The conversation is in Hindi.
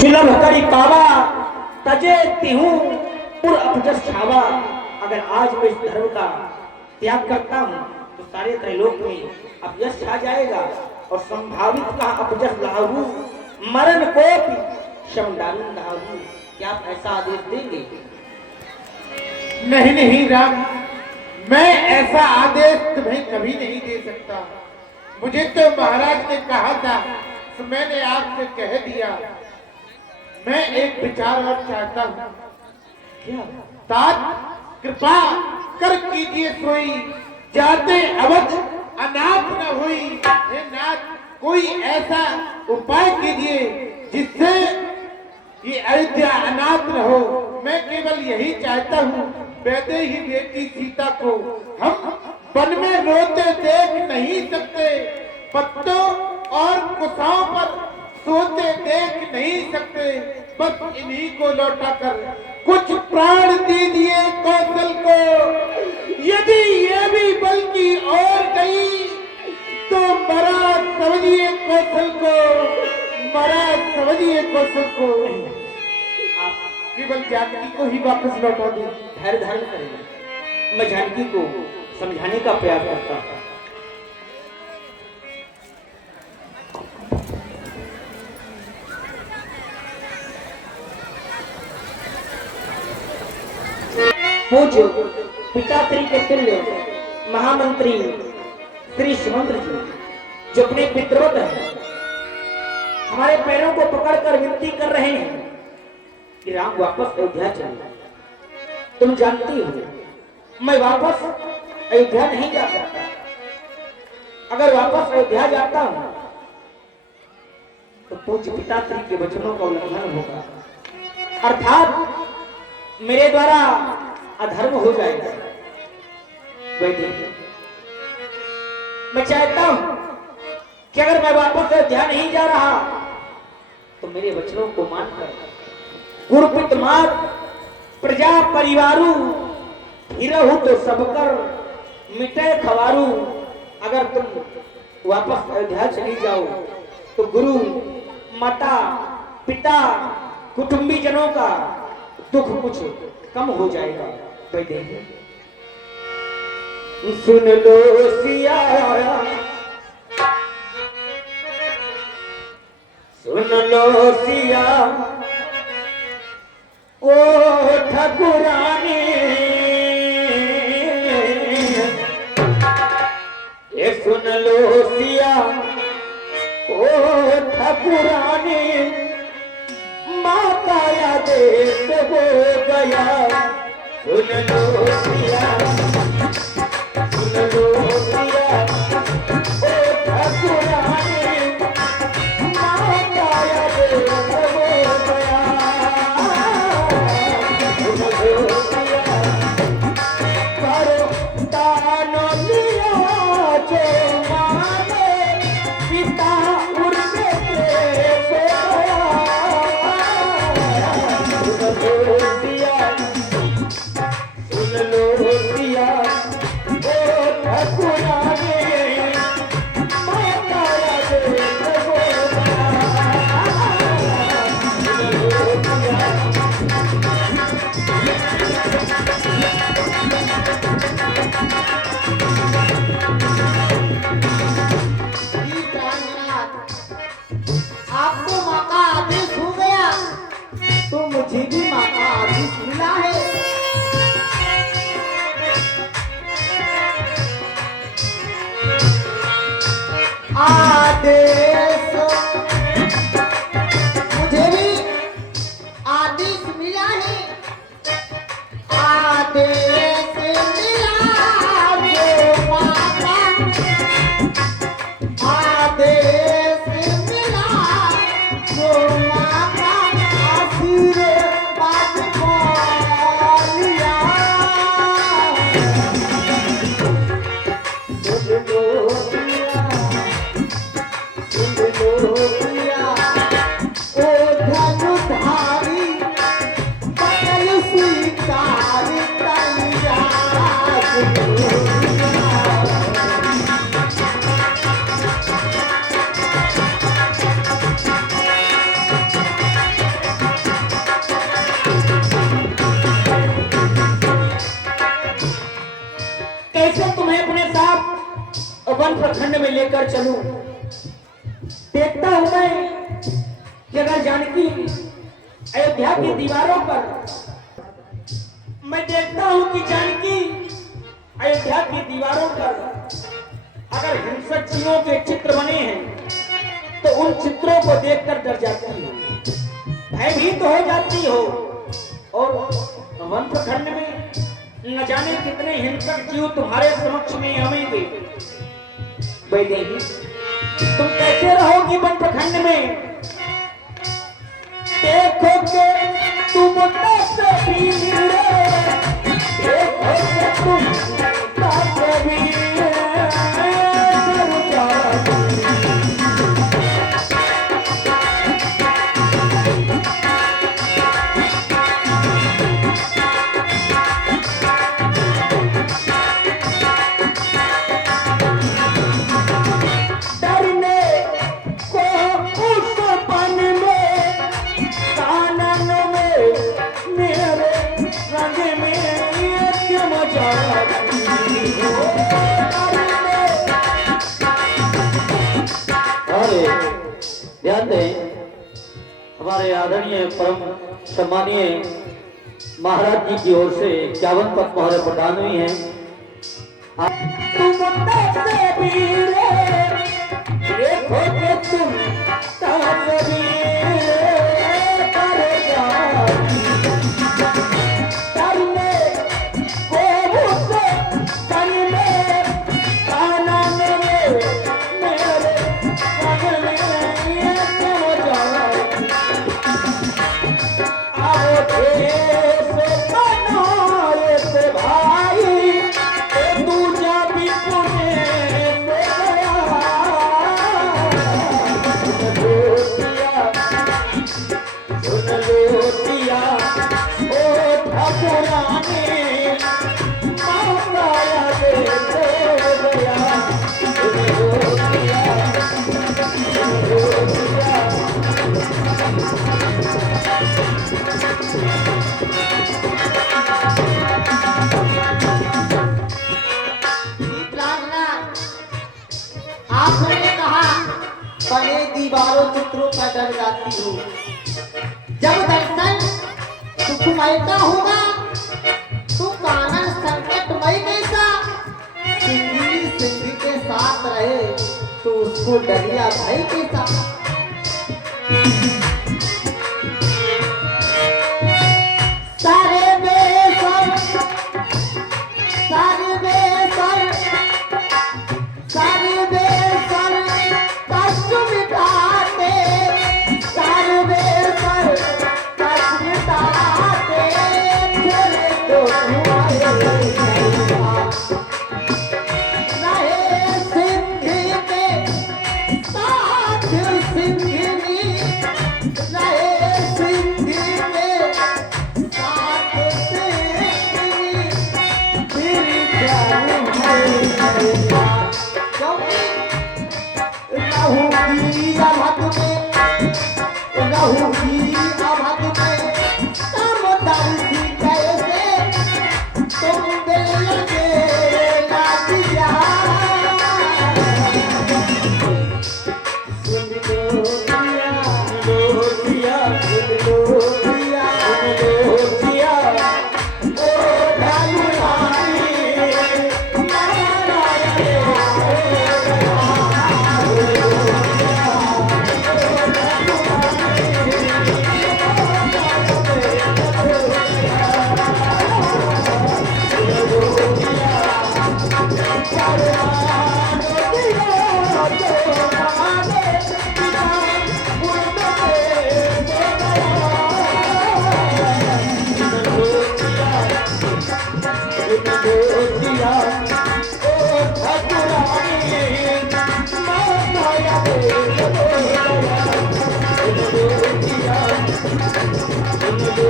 सुलभ करी पावा तजे तिहूं पुर अपजस छावा। अगर आज मैं इस धर्म का त्याग करता हूँ तो सारे त्रैलोक में अपजस छा जाएगा और संभावित का अपजस लाहू मरण को शमदान लाहू। क्या आप ऐसा आदेश देंगे? नहीं नहीं राम, मैं ऐसा आदेश तुम्हें कभी नहीं दे सकता। मुझे तो महाराज ने कहा था तो मैंने आपसे कह दिया। मैं एक विचार और चाहता हूँ। क्या? तात कृपा कर कीजिए सोई, जाते अवध अनाथ न हुई। हे नाथ, कोई ऐसा उपाय कीजिए जिससे ये अयोध्या अनाथ न हो। मैं केवल यही चाहता हूँ, वैदेही बेटी सीता को हम वन में रोते देख नहीं सकते, पत्तों और कुशाओं पर सोते देख नहीं सकते। बस इन्हीं को लौटाकर कुछ प्राण दीजिए कौशल को। यदि ये भी बल्कि और गई तो मरा समझिए कौशल को, मरा समझिए कौशल को। आप केवल जानकी को ही वापस लौटा दें। धैर्य धारण करेंगे। मैं जानकी को समझाने का प्रयास करता हूँ। पूज्य पिता श्री के तुल्य महामंत्री श्री सुमंत्र जी जो अपने पितृवत हैं, हमारे पैरों को पकड़कर विनती कर रहे हैं कि राम वापस अयोध्या चले। तुम जानती हो मैं वापस अयोध्या नहीं जा सकता। अगर वापस अयोध्या जाता हूं तो पूज्य पिता श्री के वचनों का उल्लंघन होगा, अर्थात मेरे द्वारा अधर्म हो जाएगा। मैं चाहता हूं कि अगर मैं वापस अयोध्या नहीं जा रहा तो मेरे वचनों को मानकर गुरुपित मात प्रजा परिवारू फिरहु तो सबकर मिटे खवारू। अगर तुम वापस अयोध्या चली जाओ तो गुरु माता पिता कुटुंबी जनों का दुख कुछ कम हो जाएगा। सुन लो सिया, सुन लो सिया ओ ठकुरानी, ये सुन लो सिया ओ ठकुरानी, माता या देश हो गया। सुन लो सिया, सुन लो सिया ओ ठकुरानी, माता या देश हो गया। सुन लो सिया करो दान लिया जो माने पिता उर्मे पे वन प्रखंड में लेकर चलूं। देखता हूं मैं कि अगर जानकी अयोध्या की दीवारों पर, मैं देखता हूं कि जानकी अयोध्या की दीवारों पर अगर हिंसक जीवों के चित्र बने हैं तो उन चित्रों को देखकर डर जाती हो, भयभीत हो जाती हो। और वन प्रखंड में न जाने कितने हिंसक जीव तुम्हारे समक्ष में आवेंगे। वैदेही, तुम कैसे रहोगी वन प्रखंड में? देखोगे तुम तस्वीर, देखोगे तुम तस्वीर। ध्यान दें, हमारे आदरणीय परम सम्मानीय महाराज जी की ओर से 51 पद मोहर प्रदान हुई हैं। बने दीवारों चित्रों का डर जाती हो। जब दर्शन सुखमय का होगा तो कानन संकटमय कैसा। सिंधी सिंह के साथ रहे तो उसको डरिया भाई कैसा। सारे बेसर सारे बेसर सारे बेसर कष्ट मिटाते, सारे बेसर कष्ट मिटाते, तेरे तो रहे सिंधी के साथ सिंधी, रहे सिंधी के साथ सिंधी, फिर जाऊं रहूंगी अवध में, रहूंगी अवध में, समदर्शी कैसे तुम दिल लगे लाजिया। सुन लो दिया, सुन लो दिया, सुन लो दिया, सुन लो दिया, ओ ढालुआनी Oh,